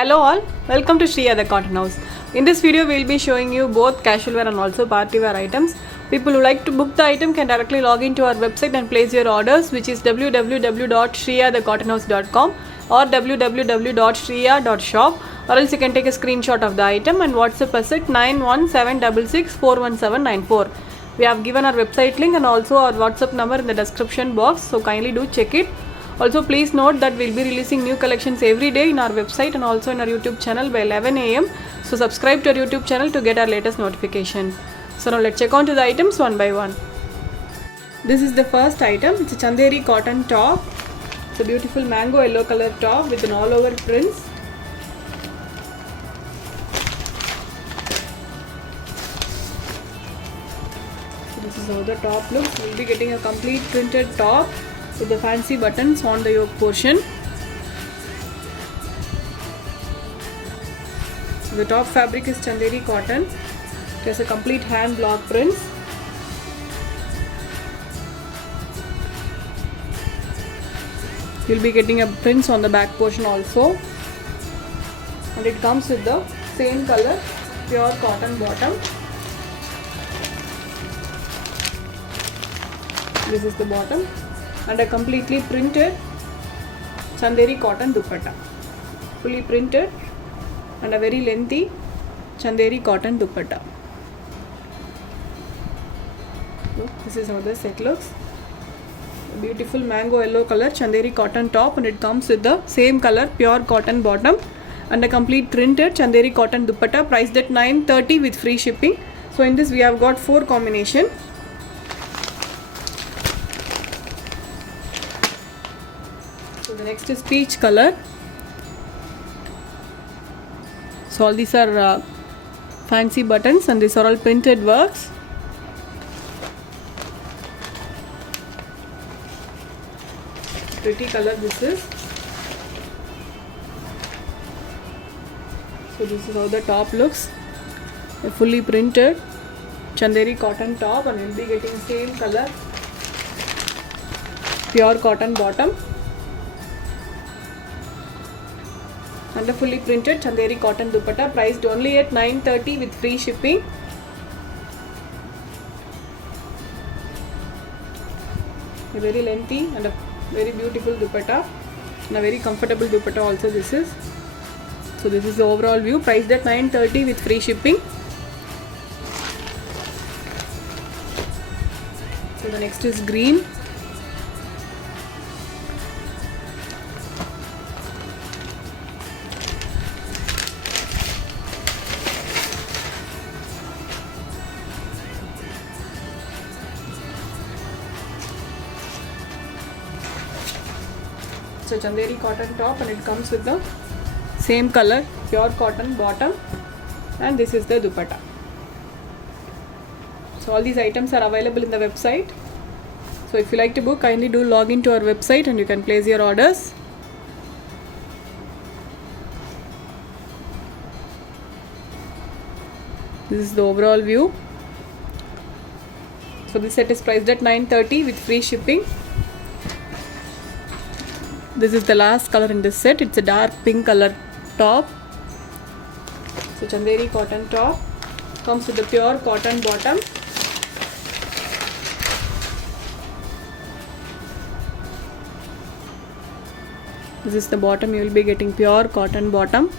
Hello all, welcome to Shriya the Cotton House. In this video we will be showing you both casual wear and also party wear items. People who like to book the item can directly log into our website and place your orders, which is www.shriyadthecottonhouse.com or www.shriya.shop, or else you can take a screenshot of the item and WhatsApp us at 9176641794. We have given our website link and also our WhatsApp number in the description box, so kindly do check it. Also please note that we'll be releasing new collections every day in our website and also in our YouTube channel by 11 am. So subscribe to our YouTube channel to get our latest notification. So now let's check on to the items one by one. This is the first item. It's a Chanderi cotton top. It's a beautiful mango yellow color top with an all over prints. So this is how the top looks. We'll be getting a complete printed top with the fancy buttons on the yoke portion. So the top fabric is Chanderi cotton. It has a complete hand block prints. You'll be getting a prints on the back portion also, and it comes with the same color pure cotton bottom. This is the bottom and a completely printed Chanderi cotton dupatta, fully printed and a very lengthy Chanderi cotton dupatta. So this is how the set looks. A beautiful mango yellow color Chanderi cotton top, and it comes with the same color pure cotton bottom and a complete printed Chanderi cotton dupatta, priced at 930 with free shipping. So in this we have got 4 combination. So the next is peach color. So all these are fancy buttons and these are all printed works. Pretty color this is. So this is how the top looks. A fully printed Chanderi cotton top, and we'll be getting same color pure cotton bottom and a fully printed Chanderi cotton dupatta, priced only at 930 with free shipping. A very lengthy and a very beautiful dupatta and a very comfortable dupatta also this is. So this is the overall view, priced at 930 with free shipping. So the next is green. So Chanderi cotton top, and it comes with the same color pure cotton bottom, and this is the dupatta. So all these items are available in the website. So if you like to book, kindly do log into our website and you can place your orders. This is the overall view. So this set is priced at 930 with free shipping. This is the last color in this set. It's a dark pink color top. So Chanderi cotton top comes with the pure cotton bottom. This is the bottom. You will be getting pure cotton bottom.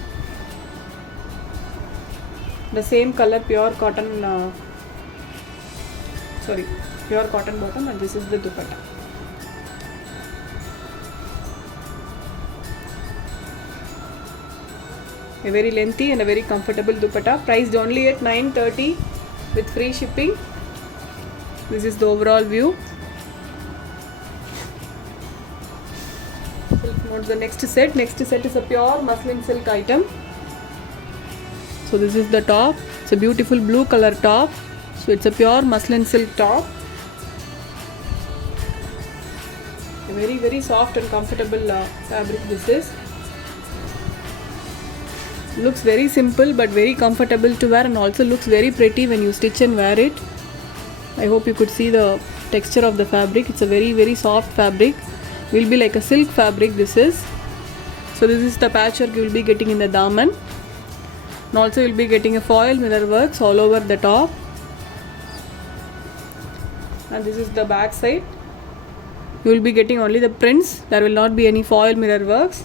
The same color pure cotton pure cotton bottom, and this is the dupatta. A very lengthy and a very comfortable dupatta, priced only at 930 with free shipping. This is the overall view. Silk mode. The next set is a pure muslin silk item. So this is the top. It's a beautiful blue color top. So it's a pure muslin silk top. A very, very soft and comfortable fabric this is. Looks very simple but very comfortable to wear, and also looks very pretty when you stitch and wear it. I hope you could see the texture of the fabric. It's a very, very soft fabric. Will be like a silk fabric this is. So this is the patchwork you will be getting in the daman, and also you will be getting a foil mirror works all over the top. And this is the back side. You will be getting only the prints. There will not be any foil mirror works.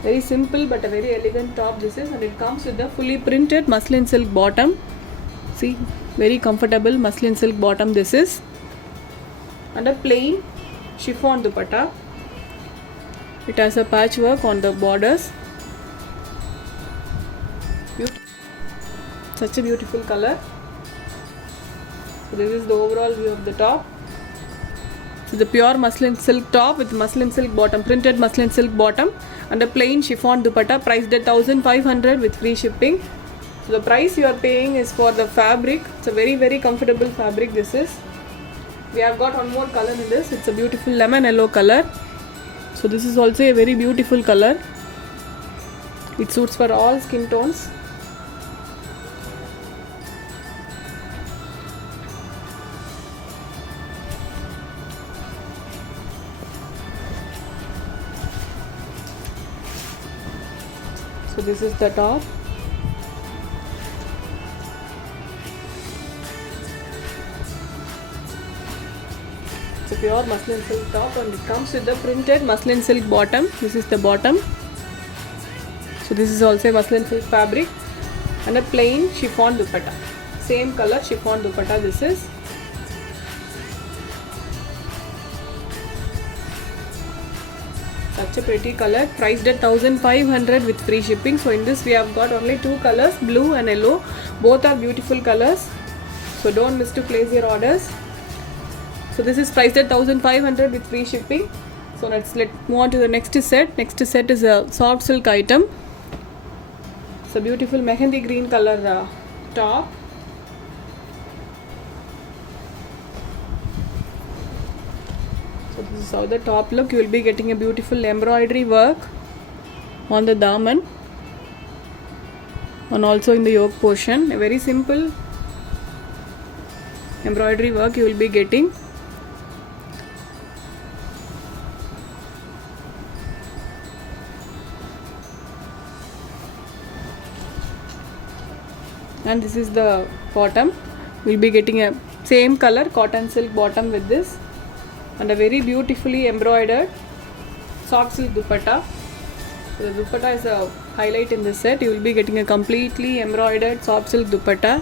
Very simple but a very elegant top this is, and it comes with the fully printed muslin silk bottom. See, very comfortable muslin silk bottom this is, and a plain chiffon dupatta. It has a patchwork on the borders. Such a beautiful color. So this is the overall view of the top. So the pure muslin silk top with muslin silk bottom, printed muslin silk bottom, and a plain chiffon dupatta, priced at 1500 with free shipping. So the price you are paying is for the fabric. It's a very comfortable fabric this is. We have got one more color in this. It's a beautiful lemon yellow color. So this is also a very beautiful color. It suits for all skin tones. So this is the top. It's a pure muslin silk top, and it comes with the printed muslin silk bottom. This is the bottom. So this is also a muslin silk fabric, and a plain chiffon dupatta. Same color chiffon dupatta this is. Such a pretty color, priced at 1500 with free shipping. So in this we have got only two colors, blue and yellow. Both are beautiful colors, so don't miss to place your orders. So this is priced at 1500 with free shipping. So let's move on to the next set. Next set is a soft silk item. It's a beautiful mehendi green color top. So this is how the top look. You will be getting a beautiful embroidery work on the daman and also in the yoke portion. A very simple embroidery work you will be getting. And this is the bottom. We will be getting a same color cotton silk bottom with this, and a very beautifully embroidered soft silk dupatta. So the dupatta is a highlight in this set. You will be getting a completely embroidered soft silk dupatta.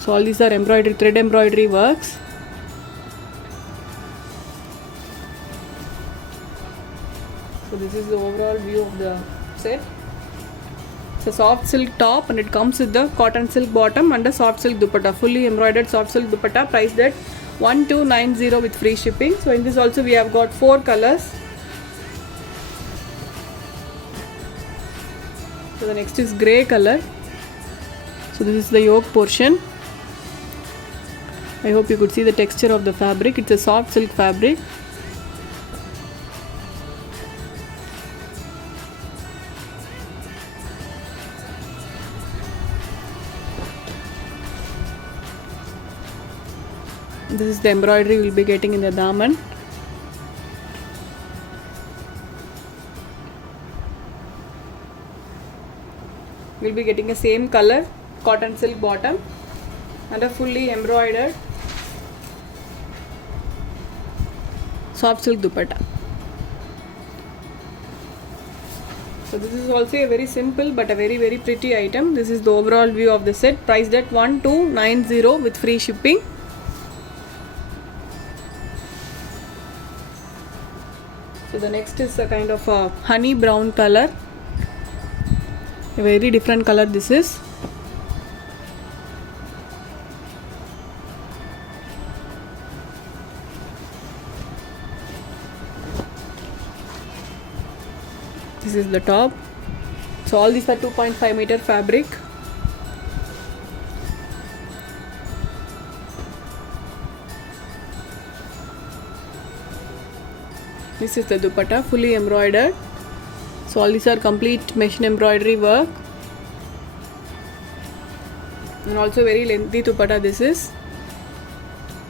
So all these are embroidery, thread embroidery works. So this is the overall view of the set. It's a soft silk top, and it comes with the cotton silk bottom and a soft silk dupatta, fully embroidered soft silk dupatta, priced at 1290 with free shipping. So in this also we have got 4 colors. So the next is grey color. So this is the yoke portion. I hope you could see the texture of the fabric. It's a soft silk fabric. This is the embroidery we will be getting in the daman. We will be getting a same color cotton silk bottom and a fully embroidered soft silk dupatta. So this is also a very simple but a very pretty item. This is the overall view of the set, priced at 1290 with free shipping. So the next is a kind of a honey brown color, a very different color this is. This is the top. So all these are 2.5 meter fabric. This is the dupatta, fully embroidered. So all these are complete machine embroidery work, and also very lengthy dupatta this is.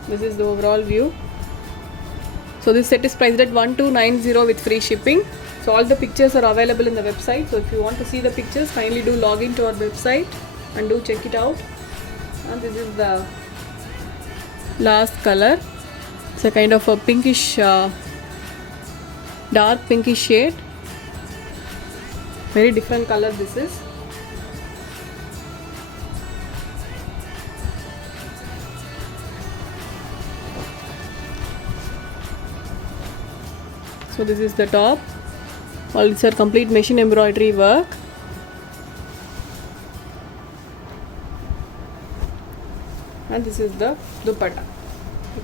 This is the overall view. So this set is priced at 1290 with free shipping. So all the pictures are available in the website. So if you want to see the pictures, kindly do log into our website and do check it out. And this is the last color. It's a kind of a pinkish, dark pinkish shade. Very different color this is. So this is the top. All these are complete machine embroidery work. And this is the dupatta,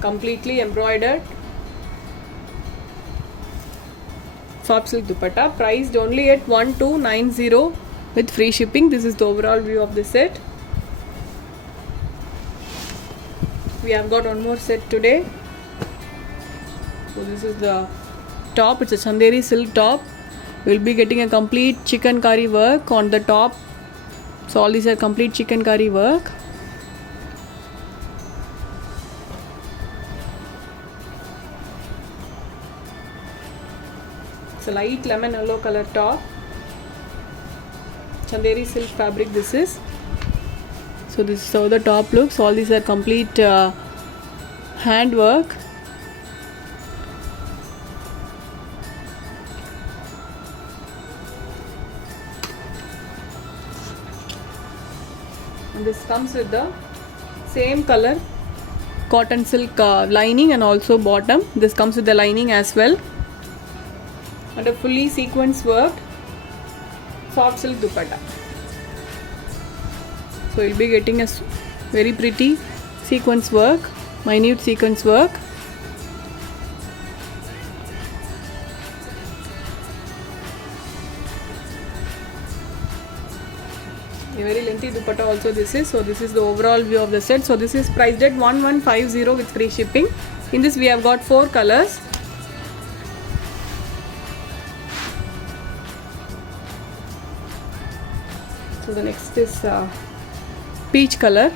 completely embroidered soft silk dupatta, priced only at 1290 with free shipping. This is the overall view of the set. We have got one more set today. So this is the top. It's a Chanderi silk top. We'll be getting a complete chikankari work on the top. So all these are complete chikankari work. It's a light lemon yellow color top. Chanderi silk fabric this is. So this is how the top looks. All these are complete hand work. And this comes with the same color cotton silk lining and also bottom. This comes with the lining as well. And a fully sequence worked soft silk dupatta. So you'll be getting a very pretty sequence work, minute sequence work. A very lengthy dupatta also this is. So this is the overall view of the set. So this is priced at 1150 with free shipping. In this we have got 4 colors. So the next is peach color.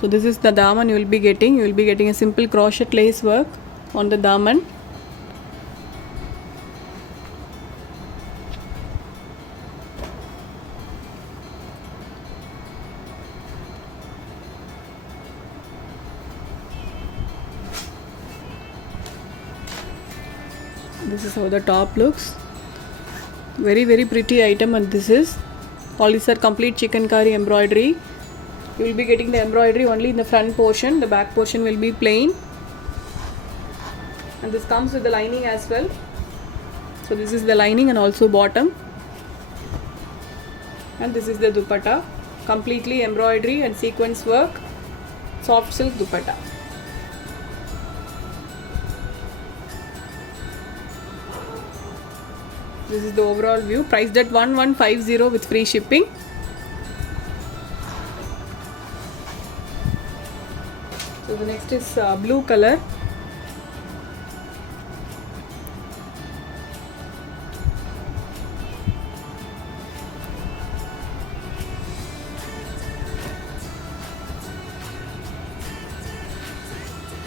So this is the daman you will be getting. You will be getting a simple crochet lace work on the daman. This is how the top looks. Very pretty item, and this is all these are complete chikankari embroidery. You will be getting the embroidery only in the front portion. The back portion will be plain, and this comes with the lining as well. So this is the lining and also bottom, and this is the dupatta, completely embroidery and sequence work, soft silk dupatta. This is the overall view, priced at 1150 with free shipping. So the next is blue color.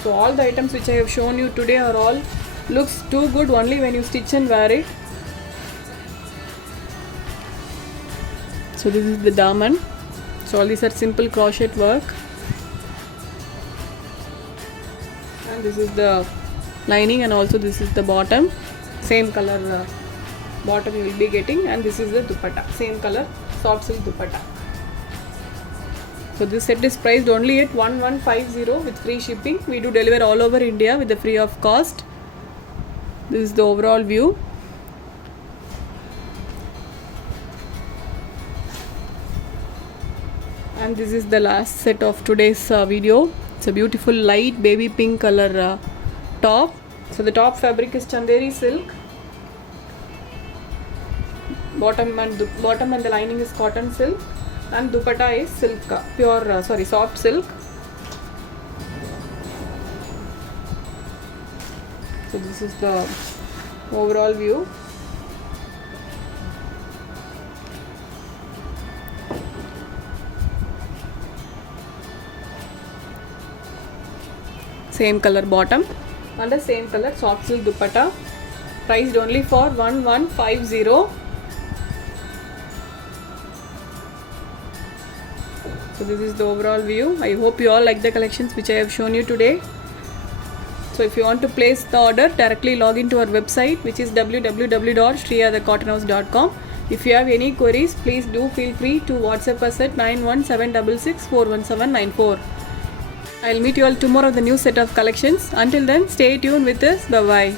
So all the items which I have shown you today are all looks too good only when you stitch and wear it. So this is the daman. So all these are simple crochet work, and this is the lining, and also this is the bottom, same color bottom you will be getting, and this is the dupatta, same color soft silk dupatta. So this set is priced only at 1150 with free shipping. We do deliver all over India with the free of cost. This is the overall view. And this is the last set of today's video. It's a beautiful light baby pink color top. So the top fabric is Chanderi silk. Bottom and the lining is cotton silk, and dupatta is silk, soft silk. So this is the overall view. same color bottom and the same color soft silk dupatta, priced only for 1150. So this is the overall view. I hope you all like the collections which I have shown you today. So if you want to place the order, directly log into our website, which is www.shriyadacottonhouse.com. If you have any queries, please do feel free to WhatsApp us at 9176641794. I'll meet you all tomorrow with a new set of collections. Until then, stay tuned with us. Bye bye.